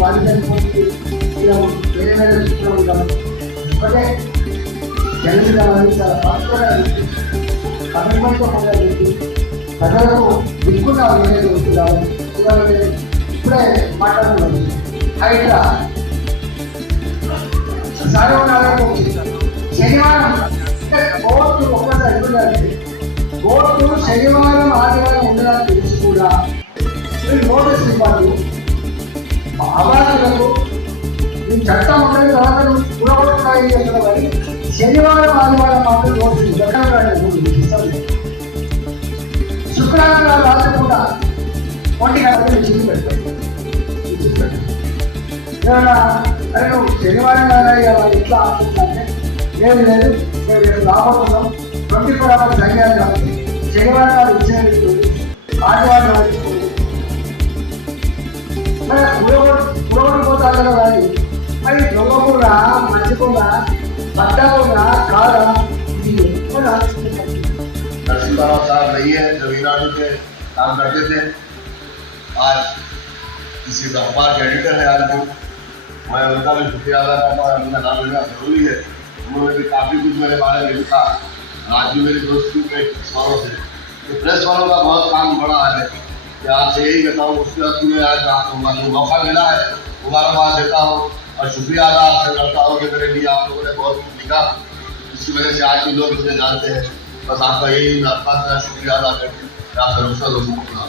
వారిపోతుంది వేరే వేరే దృష్టిలో ఉంటాం. ఇప్పటికే జనవిధానాన్ని చాలా పాత్రగా కమిట్మెంట్తో మొదలుపెట్టి ప్రజలకు దిక్కుగా వేరే వస్తున్నారు. ఇప్పుడే మాట్లాడుతున్నాం. హైడ్రా శనివారం కోర్టు ఒక్కసారి ఇవ్వడానికి కోర్టు శనివారం ఆదివారం ఉండడానికి తెలిసి కూడా మీరు నోటీస్ ఇవ్వాలి. అవాసులకు ఈ చట్టం ఉండని తర్వాత కూడగొట్టాయి అసలు కానీ శనివారం ఆదివారం మాత్రం నోటీస్ ఇవ్వాలి. శుక్రవారం రాత్రి కూడా 1 గంటలకు చిల్లు పెడతాయి. అరే నువ్వు శనివారం కాదా ఎట్లా అనుకుంటున్నానే ఏం లేదు, మేము రేపు రాబోతున్నాం 24 hours సంఖ్యాలు కాబట్టి శనివారం నాడు ఇచ్చినట్టు ఆదివారం నాడు పురోగడిపోతా కదా. కానీ మరి దొంగకుండా మంచికుండా పడ్డా కాదా ఇది ఎక్కువ नरसिम्हा साहब नहीं है, तमिलनाडु के काम करते थे। आज किसी अखबार के एडिटर है। आज मैं उनका भी शुक्रिया अदा करता हूँ। उनका नाम लेना जरूरी है। उन्होंने भी काफ़ी कुछ मेरे बारे में लिखा। आज भी मेरी दोस्ती में प्रेस वालों से तो प्रेस वालों का बहुत काम बड़ा है कि आपसे यही कहता हूँ। उसके बाद मैं आज मौका मिला है, मुबारकबाद देता हूँ और शुक्रिया अदा आपसे करता हूँ कि मेरे लिए आप लोगों ने बहुत कुछ लिखा, इसकी वजह से आज भी लोग मुझे जानते हैं। बस आपका यही आपका शुक्रिया अदा करके आपका दूसरा लोगों को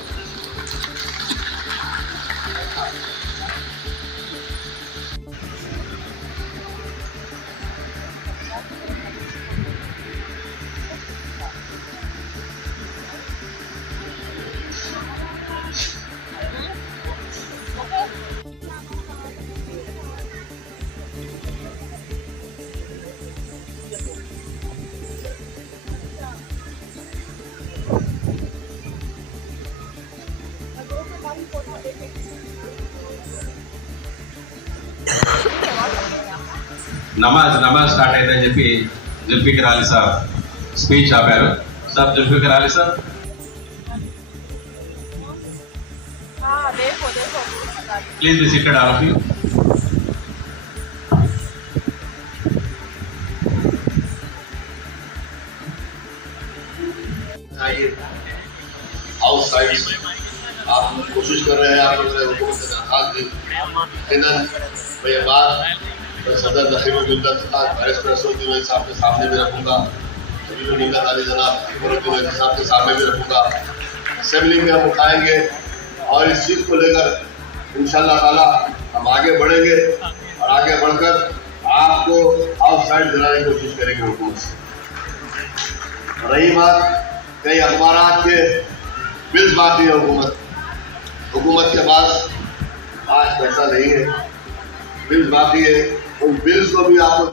నమాజ్ స్టార్ట్ అయిందని చెప్పి జుల్ఫికర్ అలీ సార్ స్పీచ్ ఆపారు. సార్ Zulfiqar Ali sir please be cited all of you. Outside आप कोशिश कर रहे हैं, आप लोग से दरखास्त दी मैं बात सदर नसीमुद्दीन वाइस प्रेसिडेंट साहब के सामने भी रखूँगा, अली जनाब साहब के सामने भी रखूँगा। असेंबली में हम उठाएंगे और इस चीज़ को लेकर इंशाअल्लाह ताला हम आगे बढ़ेंगे और आगे बढ़कर आपको आउटसाइड दिलाने की कोशिश करेंगे हुकूमत से। रही बात कई अखबार के बिल्स बाकी है, हुकूमत के पास आज पैसा नहीं है, बिल्स बाकी है। उन बिल्स को भी आपको